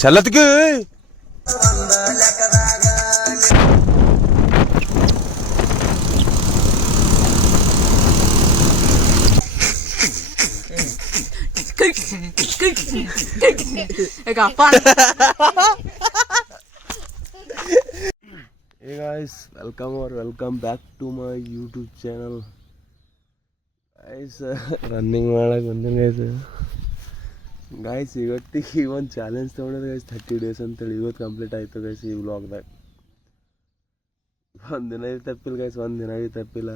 ಚಲ್ಲತ್ಗೆ Hey guys, welcome back to my YouTube channel. Guys, running ಮಾಡಕ್ಕೆ ಬಂದಿನಿ guys. ಇವತ್ತಿಗೆ ಒಂದು ಚಾಲೆಂಜ್ ತೊಗೊಂಡ್ರೆ ಗೈಸ್ 30 days ಅಂತೇಳಿ ಇವತ್ತು ಕಂಪ್ಲೀಟ್ ಆಯಿತು ಗೈಸ್. ಈ ವ್ಲಾಗ್ದಾಗ ಒಂದಿನ ತಪ್ಪಿಲ್ಲ ಗೈಸ್, ಒಂದಿನ ತಪ್ಪಿಲ್ಲ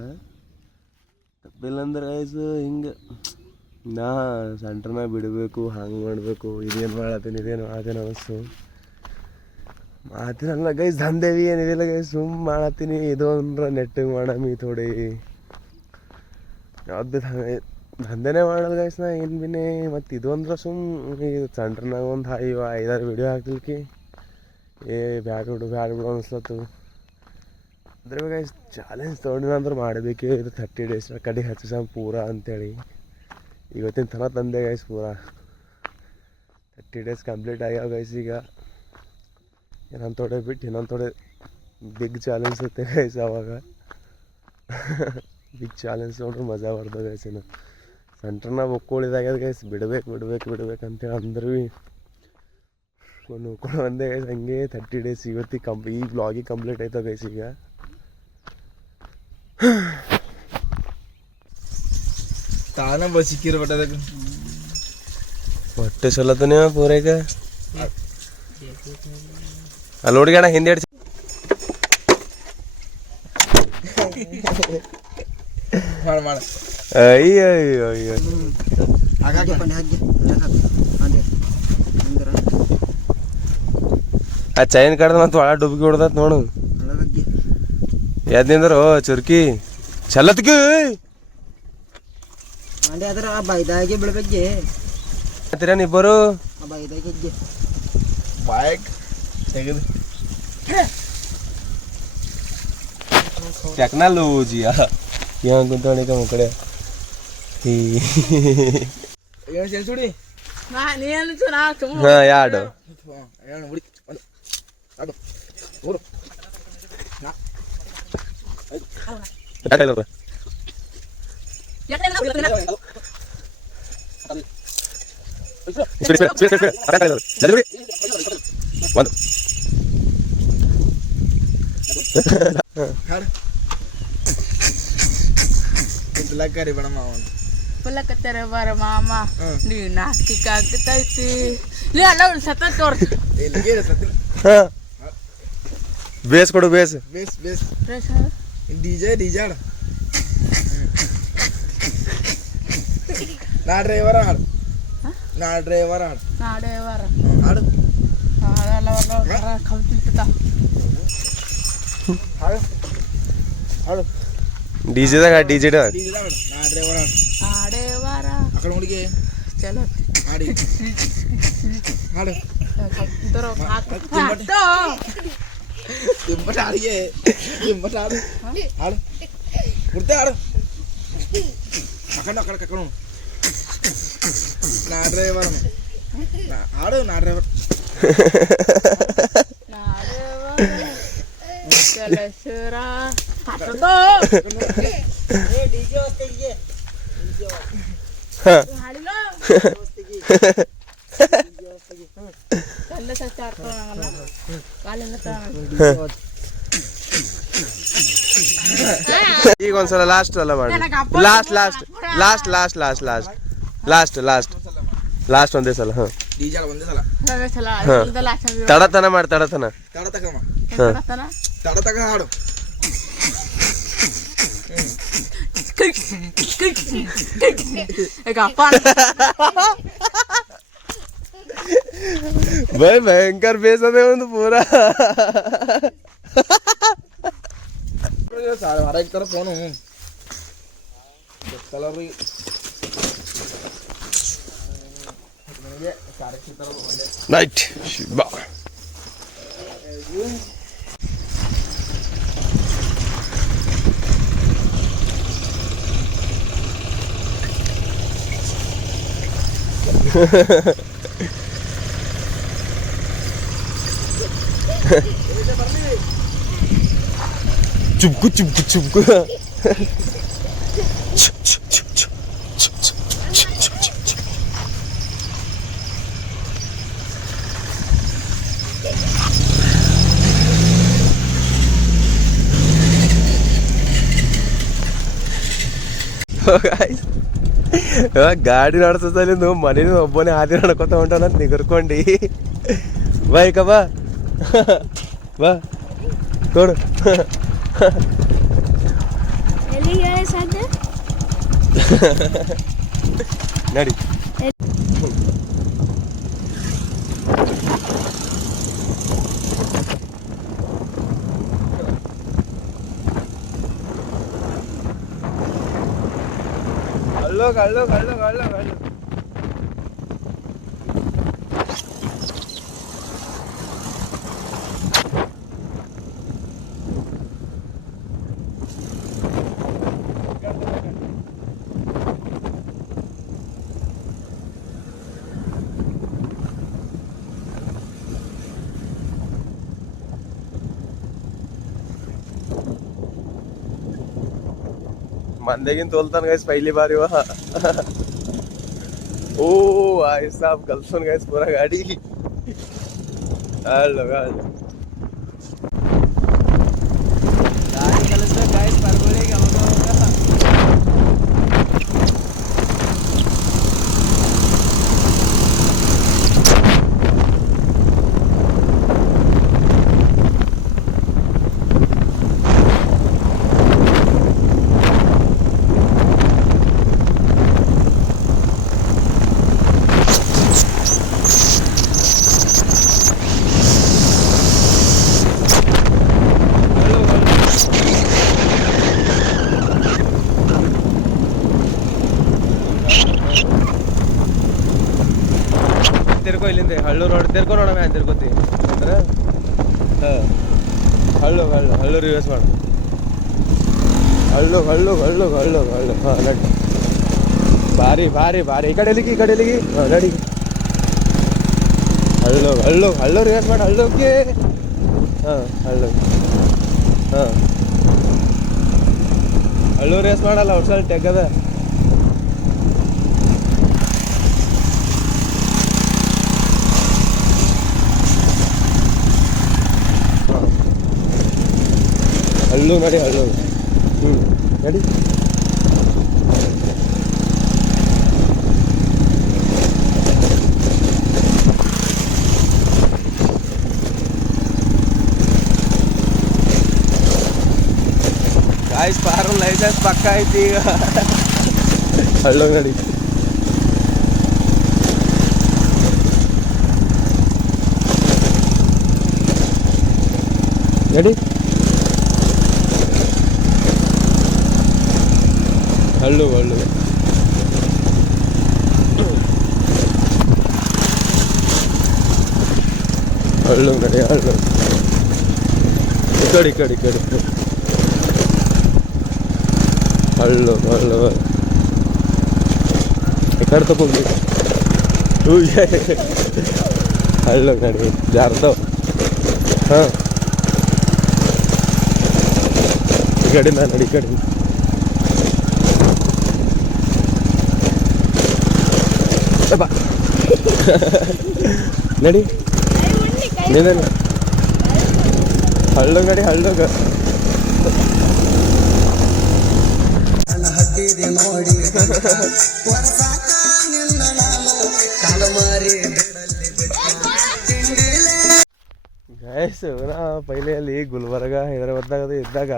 ಅಂದ್ರೆ ಗೈಸ್ ಹಿಂಗೆ ನಾ ಸೆಂಟ್ರನಾಗ ಬಿಡಬೇಕು, ಹಂಗೆ ಮಾಡಬೇಕು, ಇದೇನು ಮಾಡತ್ತೀನಿ ಅನಿಸ್ತು. ಮಾತಿನಲ್ಲ ಗೈಸ್, ದಂಧೆವಿ ಏನಿದಿಲ್ಲ ಗೈಸ್, ಸುಮ್ಮ ಮಾಡತ್ತೀನಿ. ಇದು ಅಂದ್ರೆ ನೆಟ್ಟಿಗೆ ಮಾಡಮಿ ಥೋಡಿ ಯಾವ್ದು ಭೀ ದಂಧೆನೇ ಮಾಡಲ್ಲ ಗೈಸ್ ನಾ ಏನು ಭೀನೇ. ಮತ್ತು ಇದು ಅಂದ್ರೆ ಸುಮ್ಮ ಇದು ಸೆಂಟ್ರನಾಗ ಒಂದು 5-6 ವೀಡಿಯೋ ಹಾಕ್ಲಿಕ್ಕೆ ಬ್ಯಾಡ್ ಬಿಡು ಅನಿಸ್ಲತ್ತು. ಅದ್ರ ಗೈಸ್ ಚಾಲೆಂಜ್ ತೊಗೊಂಡಿನ ಅಂದ್ರೆ ಮಾಡಬೇಕೇ ಇದು 30 days ಕಡೆ ಹಚ್ಚ ಪೂರ ಅಂತೇಳಿ ಇವತ್ತಿನ ತನ ತಂದೆ ಗೈಸ್. ಪೂರ 30 days ಕಂಪ್ಲೀಟ್ ಆಗ್ಯಾವ ಗೈಸ್. ಈಗ ಇನ್ನೊಂದು ಥೋಡೆ ಬಿಟ್ಟು ಇನ್ನೊಂದು ಥೋಡೆ ಬಿಗ್ ಚಾಲೆಂಜ್ ಇರುತ್ತೆ ಗೈಸ್. ಅವಾಗ ಬಿಗ್ ಚಾಲೆಂಜ್ ನೋಡ್ರೆ ಮಜಾ ಬರ್ತದೆ ಗೈಸ್. ಇನ್ನು ಸೆಂಟ್ರನಾಗ ಒಕ್ಕೋಳಿದಾಗ್ಯದ ಗೈಸ್, ಬಿಡ್ಬೇಕು ಅಂತೇಳಿ ಅಂದ್ರೂ ನೋಡ್ಕೊಂಡು ಬಂದೆ ಗೈಸ್. ಹಂಗೆ 30 days ಇವತ್ತಿಗೆ ಈ ಬ್ಲಾಗಿಗೆ ಕಂಪ್ಲೀಟ್ ಆಯ್ತದೆ ಗೈಸ್. ಈಗ ತಾನ ಬಸಿಕ್ಕಿರ ಹೊಟ್ಟೆ ಸಲತನೇ ಪೂರೈಕ ಅಲ್ಲಿ ಹುಡುಗಣ ಹಿಂದೆ ಅಯ್ಯೋ ಆ ಚೈನ್ ಕಡ್ದ ಮತ್ತೆ ಒಳ ಡುಬ್ಕಿ ಹೊಡ್ದತ್ ನೋಡು. ಯಾದ್ನಿಂದ್ರು ಚುರ್ಕಿ ಚಲ್ಲತ್ಗೆ ಅದರ ಬೈದಾಗೆ ಬಿಡ್ಬೇಕೆ ಇಬ್ಬರು ಬೈದಾಗೆ ಬೈಕ್ ತೆಗೆದು ಟೆಕ್ನಾಲಜಿಯಾ ಏನು ಕುಂತ್ಕೊಂಡಿಕ ಮುಕ್ಕಡೆ ಏನು ಸೇರಿಸುಡಿ ಹಾಂ ಯಾಡು ಲಕ್ಕರಿ ಬಣ ಮಾವನ ಪುಲ್ಲಕತ್ತರ ಬರ ಮಾಮ ನೀವು ನಾಸ್ತಿಕ ಆಗ್ತೈತಿ ಅಲ್ಲ ಒಂದು ಸತ ತೋರ್ಸ ಬೇಸ್ ಕೊಡು ಬೇಸ್ ಡಿಜೆ ಆಡ ನಾ ಡ್ರೈವರ್ ಹಾಡು ಹಾಡು ಹಾಡು ಡಿಜೆದಾಗ ಡಿಜೆ ನಾ ಡ್ರೈವರ್ ಹಾಡು ಅక్కడ ಹುಡುಗಿ ಚಲೋ ಹಾಡಿ ಹಾಡು ತಿಂಬಟ ಹಾಡಿಗೆ ತಿಂಬಟ ಹಾಡು ಹಾಡು ಕುರ್ತೆ ಹಾಡು ಅಕಂಡು ಕಕ್ಕಣು ನಾ ಡ್ರೈವರ್ ಹಾಡು ನಾ ಡ್ರೈವರ್ ಈಗ ಒಂದ್ಸಲ ಲಾಸ್ಟ್ ಅಲ್ಲ ಮಾಡಿ ಲಾಸ್ಟ್ ಒಂದೇ ಸಲ. ಹಾಂ ತಡತನ ಮಾಡಿ ತಡತನ ಹಾಡು भाई भयंकर बेस है ಒಂದು ಪೂರ सारे एक तरफ फोन हूं कलर भी सारे की तरफ राइट शिबा ಚುಬ್ಕು ಚುಬ್ಕು ಚುಬ್ಕು ಗಾಡಿ ನಡ್ಸಲಿಂದು ಮನೇಲಿ ಒಬ್ಬನೇ ಹಾದಿ ನಡ್ಕೊತ ಹೊಂಟಾನಂತ ನಿಗರ್ಕೊಂಡು ಬಾಯ್ಕ ಬಾ ಬಾ ಕೊಡು ನಡಿ ಅಲ್ಲೋಗ ಅಲ್ಲೋಗ ಅಲ್ಲೋಗ ಅಲ್ಲೋಗ ಅಲ್ಲೋಗ मंदेगिन तोलता गैस पहली बार हुआ ओ भाई साहब गलसन गैस पूरा गाड़ी हेलो हेलो गाड़ी कलस में गैस परगोले क्या होगा तेरे को इलिंदे हल्लो रोड तेरे को रोड में तेरे को ती अंदर हां हल्लो हल्लो हल्लो रिवर्स माಡು hello hello hello hello hello हां नडी ಬಾರಿ ಬಾರಿ ಬಾರಿ ಈ ಕಡೆಲಿಗೆ ಹಾಂ ನಡಿ ಹಳ್ಳೋ ಹಳ್ಳೋ ಹಳ್ಳೋ ರಿವರ್ಸ್ ಮಾಡಿ ಹಳ್ಳೋಕ್ಕೆ ಹಾಂ ಹಳ್ಳೋ ಹಾಂ ಹಳ್ಳೋ ರೇಸ್ ಮಾಡಲ್ಲ ಔಟ್ಸೈಡ್ ತೆಗದ ಹಳ್ಳು ನಡಿ ಹಳ್ಳು ನಡಿ गाइस पार लाइसेंस पक्का ಐತಿ ಈಗ ಹಳ್ಳು ನಡಿ ನಡಿ ಹಳ್ಳು ಹಳ್ಳು ಹಳ್ಳು ನಡಿ ಹಳ್ಳು ಈ ಕಡೆ ಹಳ್ಳು ಹಳ್ಳು ಈ ಕಡೆ ತಗೊಂಡು ಹಳ್ಳು ನಡಿ ಜಾರ್ದವ್ ಹಾಂ ಈ ಕಡೆ ನಡಿ ಈ ಕಡೆ ಬಾ ನಡಿ ನೀನ ಹಳ್ಳು ನಡಿ ಹಳ್ಳುಗ ಗೈಸ್ ನಾ ಪೈಲೆ ಅಲ್ಲಿ ಗುಲ್ಬರ್ಗ ಹೈದರಾಬಾದ್ದಾಗ ಇದ್ದಾಗ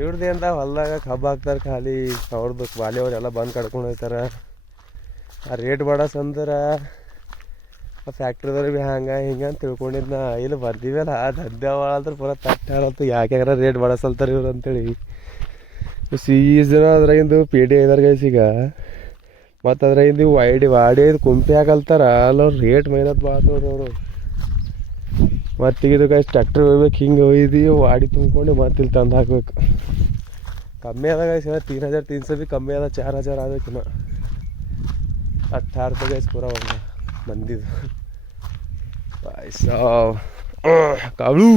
ಇವ್ರದ್ದು ಅಂತ ಹೊಲ್ದಾಗ ಕಬ್ಬು ಹಾಕ್ತಾರೆ ಖಾಲಿ ಅವ್ರದ್ದು ಬಾಲಿ ಅವರೆಲ್ಲ ಬಂದು ಕಡ್ಕೊಂಡು ಹೋಗ್ತಾರೆ ಆ ರೇಟ್ ಬಡಸ್ ಅಂದ್ರೆ ಆ ಫ್ಯಾಕ್ಟ್ರಿದವ್ರಿಗೆ ಭೀ ಹಿಂಗೆ ಅಂತ ತಿಳ್ಕೊಂಡಿದ್ನ ಇಲ್ಲಿ ಬರ್ದಿವಲ್ಲ ದಂಧೆ ಅಂದ್ರೆ ಪೂರ ತಟ್ಟಾರತ್ತು ಯಾಕ್ಯಾರ ರೇಟ್ ಬಡಸಲ್ತಾರೆ ಇವ್ರು ಅಂತೇಳಿ ಸೀಸನ್ ಅದ್ರಾಗಿಂದು ಪೇಡಿ ಐದಾರು ಗೈಸ್ ಈಗ ಮತ್ತು ಅದ್ರಾಗಿಂದು ವಾಡಿ ಕುಂಪಿ ಹಾಕಲ್ತಾರ ಅಲ್ಲವ್ರು ರೇಟ್ ಮೈನತ್ ಬಾತವ್ರು ಅವರು ಮತ್ತೀಗಿದು ಗೈಸ್ ಟ್ಯಾಕ್ಟ್ರಿ ಹೋಗ್ಬೇಕು ಹಿಂಗೆ ಒಯ್ದು ವಾಡಿ ತುಂಬ್ಕೊಂಡು ಮತ್ತೆ ಇಲ್ಲಿ ತಂದು ಹಾಕ್ಬೇಕು ಕಮ್ಮಿ ಅದ ಗೈಸ್ 3300 ಭೀ ಕಮ್ಮಿ ಅದ 4000 ಆಗಬೇಕಿನ್ನ 18 ರೂಪಾಯಿ ಗೈಸ್ ಪೂರ ಒಂದು ಮಂದಿದು ಪಾಯ್ಸ ಕಾಳು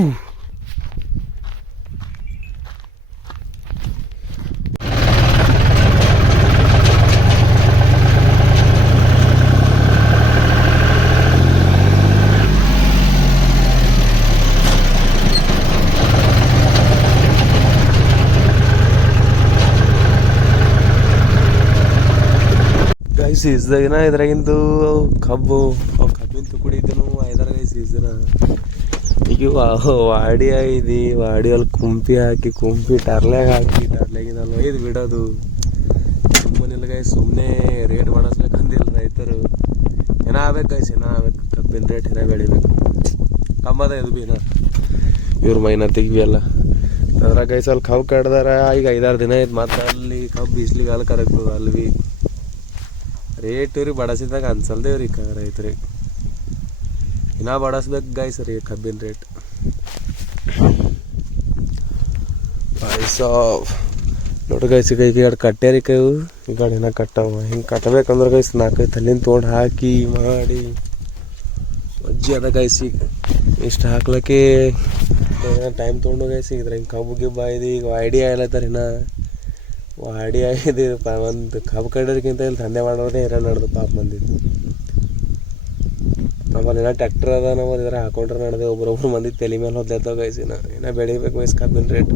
ಸೀಸ್ದಾಗಿನ ಇದ್ರಾಗಿಂದು ಕಬ್ಬಿನ ತುಕುಡಿ ಇದ್ದನು ಐದಾರು ಗೈ ಸೀಸ್ದಿನ ಈಗ ವಾಡಿ ಐದಿ ವಾಡಿ ಅಲ್ಲಿ ಕುಂಪಿ ಹಾಕಿ ಕುಂಪಿ ಟರ್ಲ್ಯಾಗ ಹಾಕಿ ಟರ್ಲ್ಯಾಗಿನಲ್ಲಿ ಒಯ್ದು ಬಿಡೋದು ಸುಮ್ಮನಿಲ್ಲ ಗೈ ಸುಮ್ಮನೆ ರೇಟ್ ಮಾಡಿಸ್ಬೇಕಂದಿಲ್ಲ ರೈತರು ಏನ ಆಗ್ಬೇಕು ಗೈಸ್ ಏನ ಆಗ್ಬೇಕು ಕಬ್ಬಿನ ರೇಟ್ ಏನ ಬೆಳಿಬೇಕು ಕಮ್ಮದ ಇದು ಭೀ ಇವ್ರ ಮೈನ ತೆಗಿವಿ ಅಲ್ಲ ಅದ್ರಾಗ ಗೈಸ್ ಅಲ್ಲಿ ಕಬ್ಬು ಕಡ್ದಾರ ಈಗ 5-6 ದಿನ ಆಯ್ತು ಮತ್ತೆ ಅಲ್ಲಿ ಕಬ್ಬು ಬಿಸ್ಲಿಗೆ ಅಲ್ಲಿ ಕರಗ್ತದ ಅಲ್ಲಿ ಭೀ ರೇಟ್ ಇವ್ರಿಗೆ ಬಡಸಿದಾಗ ಅನ್ಸಲ್ದೇವ್ರಿ ರೈತರಿಗೆ ಇನ್ನ ಬಡಸ್ಬೇಕು ಗೈಸ್ ರೀ ಕಬ್ಬಿನ ರೇಟ್ ನೋಡ್ರಿ ಗೈಸ್ ಈಗ ಈಗ ಕಟ್ಟ್ಯಾರಿ ಕೈವು ಈ ಕಡೆ ಇನ್ನ ಕಟ್ಟವ ಹಿಂಗೆ ಕಟ್ಟಬೇಕಂದ್ರೆ ಗೈಸ್ 4-5 ತಲ್ಲಿನ ತೊಗೊಂಡು ಹಾಕಿ ಮಾಡಿ ಅಜ್ಜಿ ಅದ ಗೈಸ್ ಈಗ ಇಷ್ಟು ಹಾಕ್ಲಕ್ಕೆ ಟೈಮ್ ತೊಗೊಂಡು ಗೈಸ್ ಇದ್ರ ಹಿಂಗೆ ಕಬ್ಬು ಗಿಬ್ಬ ಇದೆ ಈಗ ಐಡಿಯಾ ಹೇಳತ್ತಾರ ಇನ್ನ ವಾಡಿ ಆಗಿದೆ ಒಂದು ಕಬ್ಬು ಕಡ್ಯೋದಕ್ಕಿಂತ ಇಲ್ಲಿ ದಂಧೆ ಮಾಡೋದೇ ಹಿರ ನಡೆದು ಪಾಪ ಮಂದಿ ನಮ್ಮಲ್ಲಿ ಏನೋ ಟ್ಯಾಕ್ಟರ್ ಅದ ನಾವು ಇದ್ರ ಹಾಕೊಂಡ್ರೆ ನಡೆದೆ ಒಬ್ಬರೊಬ್ರು ಮಂದಿ ತಲೆ ಮೇಲೆ ಹೊದ್ಲೇತಾವ ಗೈಸ್ ಇನ್ನ ಬೆಳಿಬೇಕು ಗೈಸ್ ಕಬ್ಬಿನ ರೇಟ್